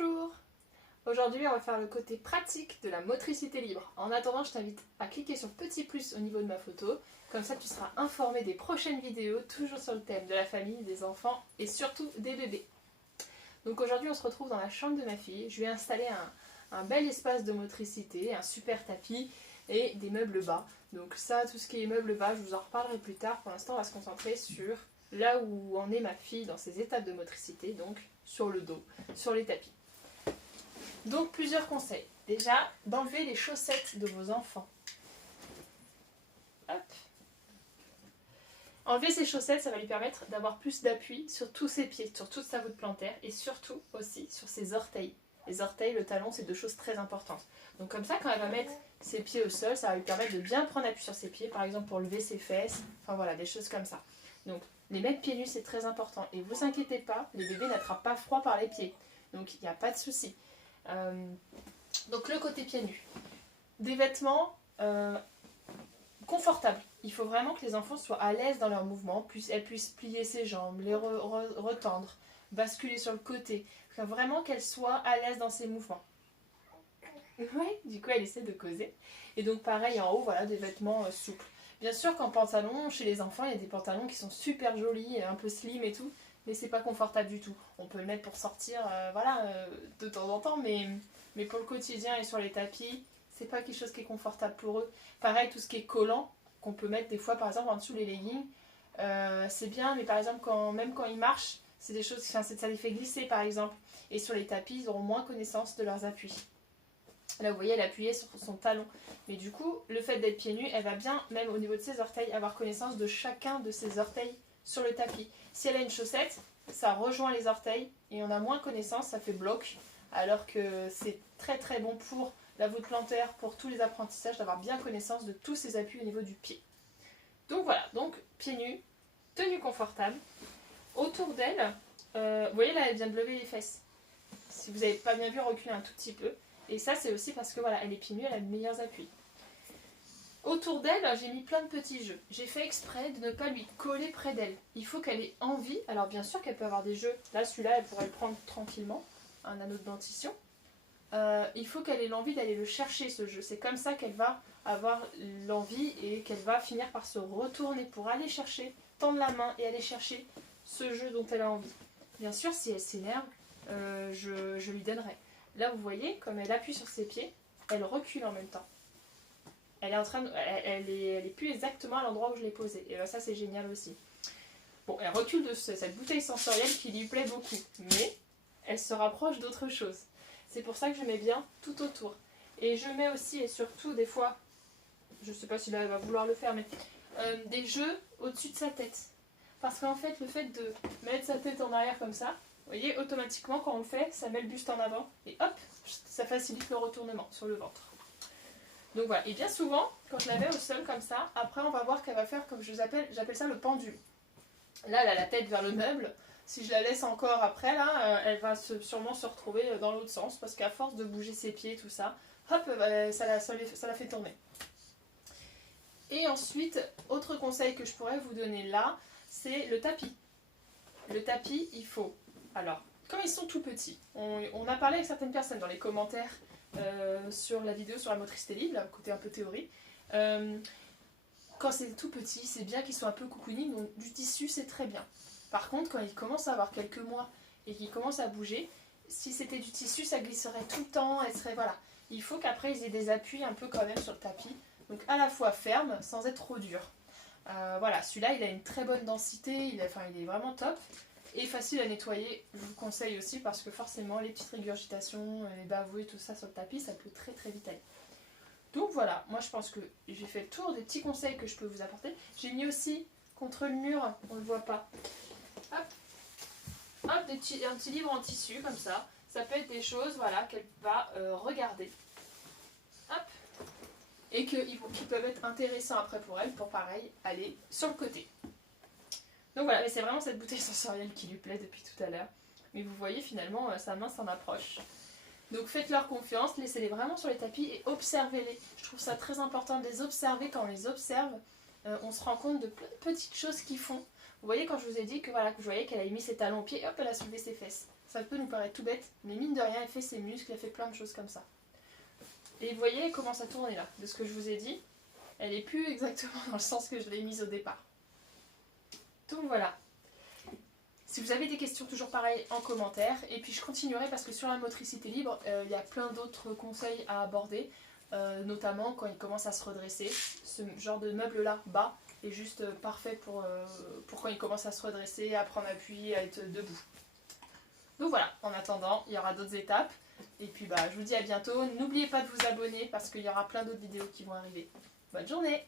Bonjour! Aujourd'hui on va faire le côté pratique de la motricité libre. En attendant, je t'invite à cliquer sur le petit plus au niveau de ma photo, comme ça tu seras informé des prochaines vidéos, toujours sur le thème de la famille, des enfants et surtout des bébés. Donc aujourd'hui on se retrouve dans la chambre de ma fille, je lui ai installé un bel espace de motricité, un super tapis et des meubles bas. Donc ça, tout ce qui est meubles bas, je vous en reparlerai plus tard. Pour l'instant on va se concentrer sur là où en est ma fille dans ses étapes de motricité, donc sur le dos, sur les tapis. Donc plusieurs conseils. Déjà, d'enlever les chaussettes de vos enfants. Hop. Enlever ses chaussettes, ça va lui permettre d'avoir plus d'appui sur tous ses pieds, sur toute sa voûte plantaire et surtout aussi sur ses orteils. Les orteils, le talon, c'est deux choses très importantes. Donc comme ça, quand elle va mettre ses pieds au sol, ça va lui permettre de bien prendre appui sur ses pieds, par exemple pour lever ses fesses, enfin voilà, des choses comme ça. Donc les mettre pieds nus, c'est très important. Et vous inquiétez pas, les bébés n'attrapent pas froid par les pieds. Donc il n'y a pas de souci. Donc le côté pieds nus. Des vêtements confortables. Il faut vraiment que les enfants soient à l'aise dans leurs mouvements, elles puissent plier ses jambes, les retendre, basculer sur le côté. Il faut vraiment qu'elles soient à l'aise dans ses mouvements. Oui, du coup elle essaie de causer. Et donc pareil en haut, voilà, des vêtements souples. Bien sûr qu'en pantalon, chez les enfants, il y a des pantalons qui sont super jolis, un peu slim et tout, mais c'est pas confortable du tout. On peut le mettre pour sortir, de temps en temps, mais pour le quotidien et sur les tapis, c'est pas quelque chose qui est confortable pour eux. Pareil, tout ce qui est collant, qu'on peut mettre des fois par exemple en dessous les leggings, c'est bien, mais par exemple même quand ils marchent, c'est des choses, ça les fait glisser par exemple. Et sur les tapis, ils auront moins connaissance de leurs appuis. Là, vous voyez, elle appuyait sur son talon. Mais du coup, le fait d'être pieds nus, elle va bien, même au niveau de ses orteils, avoir connaissance de chacun de ses orteils sur le tapis. Si elle a une chaussette, ça rejoint les orteils et on a moins connaissance, ça fait bloc. Alors que c'est très très bon pour la voûte plantaire, pour tous les apprentissages, d'avoir bien connaissance de tous ses appuis au niveau du pied. Donc voilà, donc pieds nus, tenue confortable. Autour d'elle, vous voyez là, elle vient de lever les fesses. Si vous n'avez pas bien vu, reculer un tout petit peu. Et ça, c'est aussi parce que voilà, elle est pieds nus, elle a de meilleurs appuis. Autour d'elle, j'ai mis plein de petits jeux. J'ai fait exprès de ne pas lui coller près d'elle. Il faut qu'elle ait envie. Alors bien sûr qu'elle peut avoir des jeux. Là, celui-là, elle pourrait le prendre tranquillement. Un anneau de dentition. Il faut qu'elle ait l'envie d'aller le chercher, ce jeu. C'est comme ça qu'elle va avoir l'envie et qu'elle va finir par se retourner pour aller chercher, tendre la main et aller chercher ce jeu dont elle a envie. Bien sûr, si elle s'énerve, je lui donnerai. Là, vous voyez, comme elle appuie sur ses pieds, elle recule en même temps. Elle est plus exactement à l'endroit où je l'ai posée. Et ça, c'est génial aussi. Bon, elle recule de cette bouteille sensorielle qui lui plaît beaucoup. Mais elle se rapproche d'autre chose. C'est pour ça que je mets bien tout autour. Et je mets aussi, et surtout, des fois, je ne sais pas si là, elle va vouloir le faire, mais des jeux au-dessus de sa tête. Parce qu'en fait, le fait de mettre sa tête en arrière comme ça, vous voyez, automatiquement, quand on le fait, ça met le buste en avant. Et hop, ça facilite le retournement sur le ventre. Donc voilà, et bien souvent, quand je la mets au sol comme ça, après on va voir qu'elle va faire comme j'appelle ça le pendule. Là, elle a la tête vers le meuble. Si je la laisse encore après, là, elle va sûrement se retrouver dans l'autre sens, parce qu'à force de bouger ses pieds, tout ça, hop, ça la fait tourner. Et ensuite, autre conseil que je pourrais vous donner là, c'est le tapis. Le tapis, il faut... Alors, comme ils sont tout petits, on a parlé avec certaines personnes dans les commentaires sur la vidéo sur la motricité libre, là, côté un peu théorie. Quand c'est tout petit, c'est bien qu'ils soient un peu cocooning, donc du tissu, c'est très bien. Par contre, quand ils commencent à avoir quelques mois et qu'ils commencent à bouger, si c'était du tissu, ça glisserait tout le temps, elle serait... Voilà. Il faut qu'après, ils aient des appuis un peu quand même sur le tapis, donc à la fois ferme, sans être trop dur. Voilà, celui-là, il a une très bonne densité, il est vraiment top. Et facile à nettoyer, je vous conseille aussi parce que forcément les petites régurgitations, les bavouilles, tout ça sur le tapis, ça peut très très vite aller. Donc voilà, moi je pense que j'ai fait le tour des petits conseils que je peux vous apporter. J'ai mis aussi contre le mur, on ne le voit pas, hop, hop, un petit livre en tissu comme ça. Ça peut être des choses voilà, qu'elle va regarder. Hop, et qui peuvent être intéressants après pour elle, pour pareil, aller sur le côté. Donc voilà, mais c'est vraiment cette bouteille sensorielle qui lui plaît depuis tout à l'heure. Mais vous voyez finalement, sa main s'en approche. Donc faites-leur confiance, laissez-les vraiment sur les tapis et observez-les. Je trouve ça très important de les observer. Quand on les observe, on se rend compte de plein de petites choses qu'ils font. Vous voyez quand je vous ai dit que, voilà, que je voyais qu'elle avait mis ses talons aux pieds, hop, elle a soulevé ses fesses. Ça peut nous paraître tout bête, mais mine de rien, elle fait ses muscles, elle fait plein de choses comme ça. Et vous voyez, elle commence à tourner là, de ce que je vous ai dit. Elle n'est plus exactement dans le sens que je l'ai mise au départ. Donc voilà. Si vous avez des questions, toujours pareil en commentaire. Et puis je continuerai parce que sur la motricité libre, il y a plein d'autres conseils à aborder. Notamment quand il commence à se redresser. Ce genre de meuble là, bas, est juste parfait pour quand il commence à se redresser, à prendre appui, à être debout. Donc voilà, en attendant, il y aura d'autres étapes. Et puis je vous dis à bientôt. N'oubliez pas de vous abonner parce qu'il y aura plein d'autres vidéos qui vont arriver. Bonne journée!